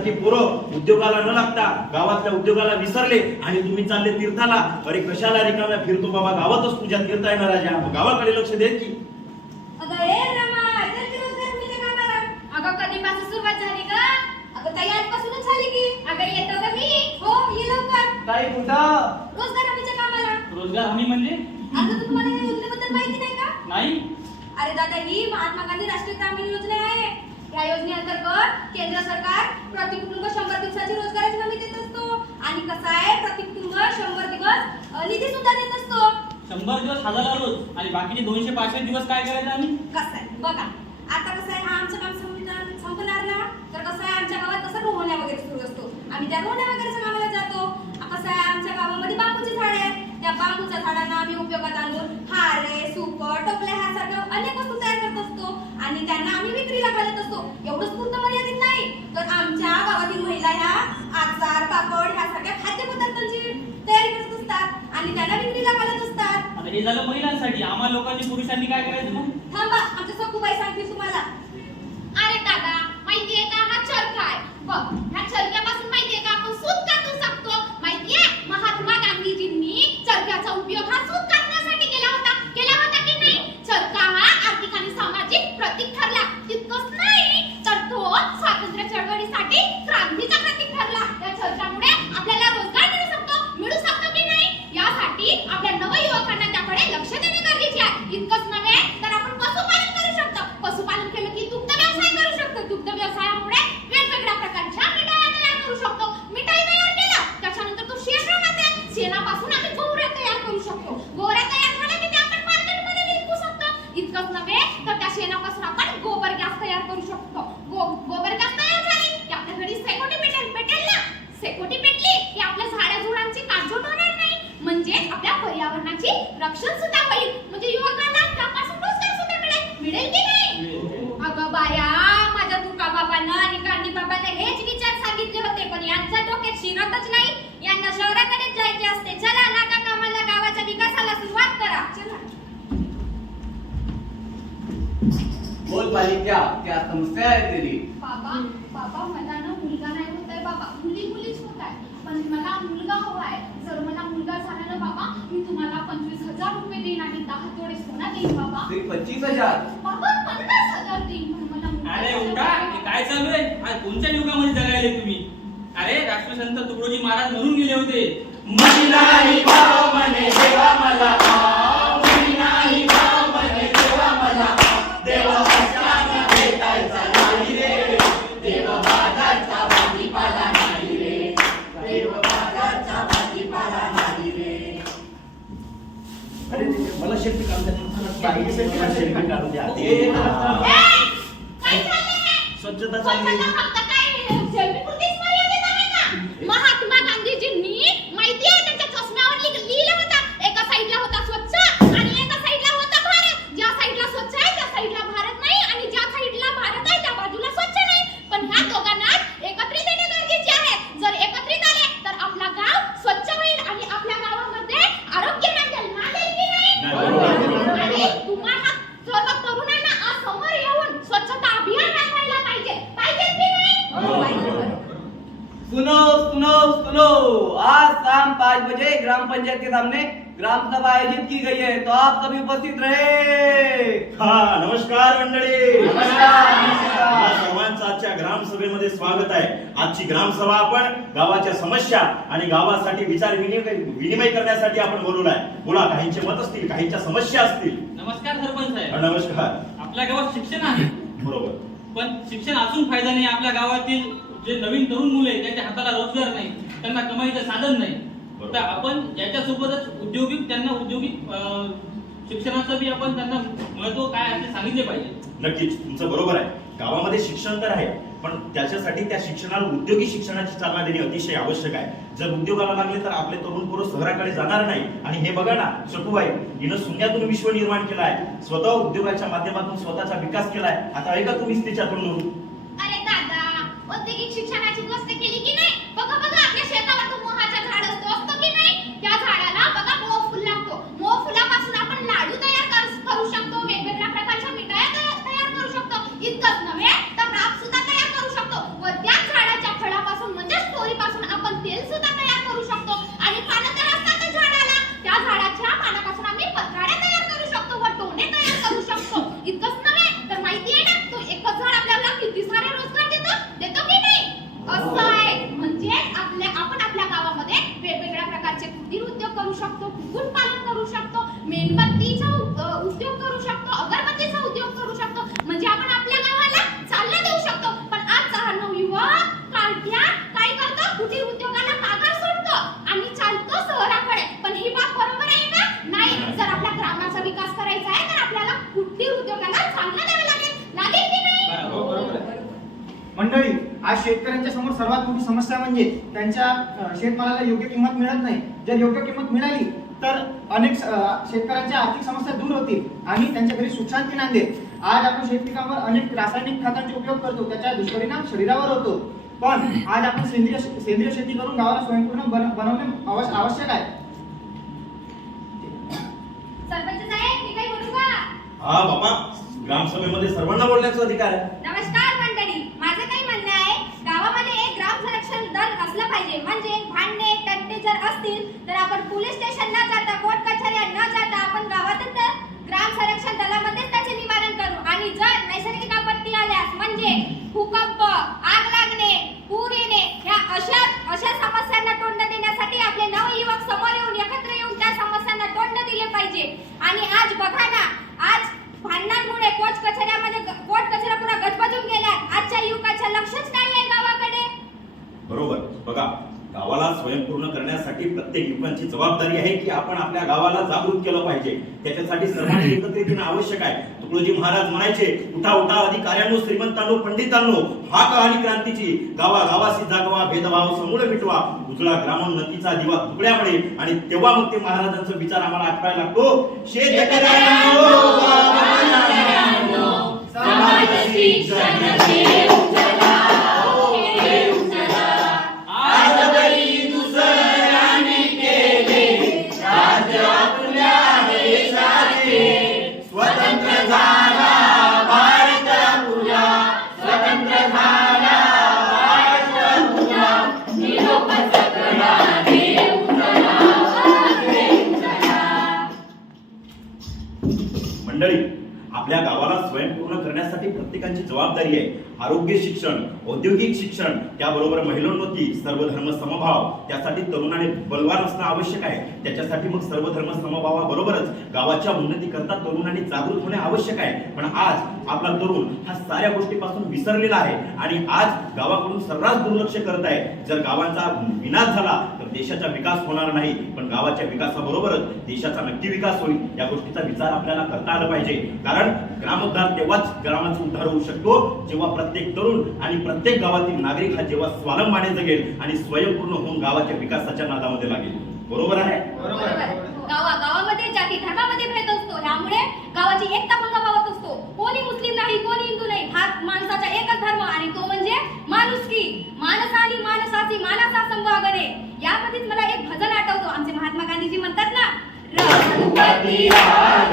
तुमच्यासारखी पोरं उद्योगाला न लागता गावातल्या उद्योगाला विसरले आणि तुम्ही चालले तीर्थाला. अरे कशाला रिकाम्या फिरतो बाबा? गावातच तुझ्या तीर्थ आहे ना राजा गावाकडे लक्ष देत की. अगं ए रमा इधर की रोजगार मिळते का मला अगं कधीपासून सुरुवात झाली का अगं ताई आजपासूनच झाली की. अगं येतो का मी. हो ये लवकर. ताई कुठं? रोजगार हमीच्या कामाला. रोजगार हमी म्हणजे? आता तुम्हाला या योजनेबद्दल माहिती नाही का? नाही. अरे दादा ही महात्मा गांधी राष्ट्रीय ग्रामीण योजना आहे. या योजनेअंतर्गत केंद्र सरकार प्रति कुटुंब शंभर दिवसाची रोजगाराची हमी देत असतो. आणि कसं आहे प्रति कुटुंब शंभर दिवस निधी सुद्धा देत असतो. शंभर दिवस हजारला रोज. आणि बाकीचे दोनशे पाचशे दिवस काय करायचं आम्ही? कसं आहे? बघा आता कसं आहे हा आमचं काम संपणार संपणार ना तर कसं आहे आमच्या गावात कसं रोहण्या वगैरे सुरू असतो. आम्ही त्या रोहण्या वगैरेच्या कामाला जातो. कसं आहे आमच्या गावामध्ये बांबूची झाडे आहेत. त्या बांबूच्या झाडांना आम्ही उपयोगात आणून हारे सुपर टोपल्या ह्यासारख्या अनेक वस्तू आणि त्यांना आम्ही विक्रीला घालत असतो. एवढंच पुरतं मर्यादित नाही. तर आमच्या गावातील महिला ह्या आचार पापड ह्यासारख्या खाद्यपदार्थांची तयारी करत असतात आणि त्यांना विक्रीला घालत असतात. आता हे झालं महिलांसाठी. आम्हा लोकांनी पुरुषांनी काय करायचं मग? थांबा आमच्या सखूबाई सांगतील तुम्हाला. अरे दादा माहितीये का हा चरखा आहे? बघ ह्या चरख्यापासून माहितीये का आपण सूत काढू शकतो माहितीये? महात्मा गांधीजींनी चरख्याचा उपयोग हा सूत काढण्यासाठी केला होता केला होता की नाही चरखा हा आर्थिक आणि सामाजिक प्रतीक ठरला तितकंच नाही तर तो स्वातंत्र्य चळवळीसाठी क्रांतीचा प्रतीक ठरला या चरख्यामुळे आपल्याला रोजगार मिळू शकतो मिळू शकतो की नाही यासाठी आपल्या नवयुवकांना त्याकडे लक्ष देणे गरजेचे आहे इतकंच नव्हे तर आपण पशुपालन करू शकतो पशुपालन केलं की दुग्ध व्यवसाय करू शकतो दुग्ध व्यवसायामुळे वेगवेगळ्या प्रकारच्या मिठाया तयार करू शकतो मिठाई तयार केलं त्याच्यानंतर तो शेण राहते शेणापासून आम्ही गोवऱ्या तयार करू शकतो गोवऱ्या तयार झाल्या की ते आपण मार्केटमध्ये विकू शकतो इतकंच नव्हे तर त्या शेणापासून आपण गोबर गॅस तयार करू शकतो गो गोबर गॅस तयार झाली की आपल्या घरी सेकोटी पेटेल पेटेल ना सेकोटी पेटली की आपल्या झाड्या झुडांची काटछोट होणार नाही म्हणजे आपल्या पर्यावरणाची रक्षण सुद्धा होईल म्हणजे युवकांना त्यापासून रोजगार सुद्धा मिळेल. मिळेल की नाही? अगं बाया माझ्या तुका बाबांना आणि गांधी बाबांना हेच विचार सांगितले होते पण यांच्या डोक्यात शिरतच नाही. यांना शहराकडेच जायचे असते. चला नाका कामाला गावाच्या विकासाला सुरुवात करा. चला. बोल बालिका क्या समस्या है तेरी? बाबा बाबा मला ना मुलगा नाही होत आहे बाबा. मुली मुलीच होत आहे. पण मला मुलगा हवा आहे जर मला मुलगा झाला ना बाबा मी तुम्हाला पंचवीस हजार रुपये देईन आणि दहा तोडे सोना सिर्फ पच्चीस हजार. बाबा पन्नास हजार देईन पण मला मुलगा अरे उठा. हे काय चालू आहे? कोणत्या युगामध्ये जगायले तुम्ही? अरे राष्ट्रसंत तुकडोजी महाराज म्हणून गेले होते. मुली नाही भाव स्वच्छता चालली स्वच्छता फक्त काय सेल्फीपुरतीच मर्यादित आहे का? महात्मा गांधीजींनी माहिती आहे त्यांच्या चष्म्यावर लिह- लिहिलं होतं एका साईडला होता स्वच्छ आणि एका साईडला होता भारत ज्या साईडला स्वच्छ आहे त्या साईडला भारत नाही आणि ज्या साईडला भारत आहे त्या बाजूला स्वच्छ नाही पण ह्या दोघांना एकत्रित येणे गरजेचे आहे जर एकत्रित आले तर आपला गाव स्वच्छ होईल आणि आपल्या गावामध्ये आरोग्य नांदेल नांदेल की नाही, नाही बरोबर. आणि तुम्हाला सर्व तरुणांना आज समोर येऊन स्वच्छता अभियान राबवायला पाहिजे पाहिजे की नाही हो, पाहिजे बरं. सुनो सुनो आज शाम पाँच बजे ग्राम पंचायत के सामने ग्राम सभा आयोजित की गई है तो आप सभी उपस्थित रहे। हा नमस्कार मंडळी। नमस्कार. सर्वांचं आजच्या ग्रामसभेमध्ये स्वागत आहे. आजची ग्रामसभा आपण गावाच्या समस्या आणि गावासाठी विचार विनिमय विनिमय करण्यासाठी आपण बोलवलाय. बोला काहींचे मत असतील काहींच्या समस्या असतील? नमस्कार सरपंच साहेब. नमस्कार. आपल्या गावात शिक्षण आहे. बरोबर. पण शिक्षण असून फायदा नाही. आपल्या गावातील जे नवीन तरुण मुले त्यांच्या हाताला रोजगार नाही. त्यांना कमाईचं साधन नाही. तर आपण याच्यासोबतच उद्योगिक त्यांना उद्योगिक शिक्षणाचं बी आपण त्यांना महत्त्व काय आहे ते सांगितले पाहिजे. नक्कीच. तुमचं बरोबर आहे. गावामध्ये शिक्षण तर आहे पण त्याच्यासाठी त्या शिक्षणाला उद्योगी शिक्षणाची चालना देणे अतिशय आवश्यक आहे. जर उद्योगाला लागले तर आपले तरुण पोरं शहराकडे जाणार नाही. आणि हे बघा ना शकूबाई हिनं शून्यातून विश्व निर्माण केलं आहे. स्वतः उद्योगाच्या माध्यमातून स्वतःचा विकास केलाय आता ऐका तुम्हीच तिच्या तोंडून अरे दादा औद्योगिक शिक्षणाची गोष्ट केली की नाही बघा बघा आपल्या शेतावर तो मोहाचा झाड असतो असतो की नाही त्या झाडाला बघा मोह फुल लागतो मोह फुलापासून आपण लाडू तयार कर- करू शकतो वेगवेगळ्या प्रकारच्या मिठाया तया- तयार करू शकतो इतकंच नव्हे तर राब सुद्धा तयार करू शकतो व त्याच झाडाच्या फळा शेतकऱ्यांच्या समोर सर्वात मोठी समस्या म्हणजे त्यांच्या शेतमालाला योग्य किंमत मिळत नाही. जर योग्य किंमत मिळाली तर अनेक शेतकऱ्यांच्या आर्थिक समस्या दूर होतील आणि त्यांच्या घरी सुखशांती नांदेल. आज आपण शेतपिकांवर अनेक रासायनिक खतांचे उपयोग करतो त्याचा दुष्परिणाम शरीरावर होतो. पण आज आपण सेंद्रिय सेंद्रिय शेती करून गावाला स्वयंपूर्ण बन- बनवणे आवश्य- आवश्यक आहे. सरपंच साहेब मी काही बोलू का? हा बाबा ग्रामसभेमध्ये सर्वांना बोलण्याचा अधिकार आहे नमस्कार मंडळी माझं काही म्हणणं आहे गावामध्ये एक ग्राम संरक्षण दल असलं पाहिजे म्हणजे भांडणे तंटे जर असतील तर आपण पोलीस स्टेशनला न जाता कोर्ट कचेऱ्या न जाता आपण गावातच तर ग्राम संरक्षण दलामध्येच त्याचे निवारण करू आणि जर नैसर्गिक आपत्ती आल्यास म्हणजे भूकंप आग लागणे पूर येणे ह्या अशा अशा समस्यांना तोंड देण्यासाठी आपले नवयुवक समोर येऊन एकत्र येऊन त्या समस्यांना तोंड दिले पाहिजे आणि आज बघा ना आज भांडणांमुळे कोच कचऱ्यामध्ये कोर्ट कचरा पुरा गजबजून गेला आजच्या युवकाचं लक्षच नाही आहे गावाकडे बरोबर बघा गावाला स्वयंपूर्ण करण्यासाठी प्रत्येक जबाबदारी आहे की आपण आपल्या गावाला जागृत केलं पाहिजे त्याच्यासाठी सर्वांनी एकत्रित येणं आवश्यक आहे तुकडोजी महाराज म्हणायचे उठा उठा अधिकाऱ्यांनो श्रीमंतांनो पंडितांनो हा कहाणी क्रांतीची गावा गावाशी जागवा भेदभाव समूळ मिटवा उजळा नदीचा दिवा तुकड्यामुळे आणि तेव्हा मग ते महाराजांचा विचार आम्हाला आठवायला लागतो शेतकऱ्यांनो स्वतंत्र झाला करण्यासाठी प्रत्येकाची जबाबदारी आहे. आरोग्य शिक्षण औद्योगिक शिक्षण त्याबरोबर महिलोन्नती सर्व धर्म समभाव त्यासाठी तरुणाने बलवान असणं आवश्यक आहे. त्याच्यासाठी मग सर्व धर्म समभावाबरोबरच गावाच्या उन्नतीकरता तरुणांनी जागृत होणे आवश्यक आहे. पण आज आपला तरुण हा साऱ्या गोष्टीपासून विसरलेला आहे आणि आज गावाकडून सर्रास दुर्लक्ष करत आहे. जर गावांचा विनाश झाला देशाचा विकास होणार नाही पण गावाच्या विकासाबरोबरच देशाचा नक्की विकास होईल या गोष्टीचा विचार आपल्याला करता आला पाहिजे. कारण ग्रामोद्धार तेव्हाच ग्रामाचा उद्धार होऊ शकतो जेव्हा प्रत्येक तरुण आणि प्रत्येक गावातील नागरिक हा जेव्हा स्वावलंबाने जगेल आणि स्वयंपूर्ण होऊन गावाच्या विकासाच्या नादामध्ये लागेल. बरोबर आहे? गावा गावामध्ये जाती धर्मामध्ये भेद असतो. त्यामुळे गावाची एकता भंग पावत असतो. कोणी मुस्लिम नाही कोणी हिंदू नाही. हा माणसाचा एकच धर्म आणि तो म्हणजे माणुसकी. माणसा आणि माणसाची मानसा संवागणे கதியாக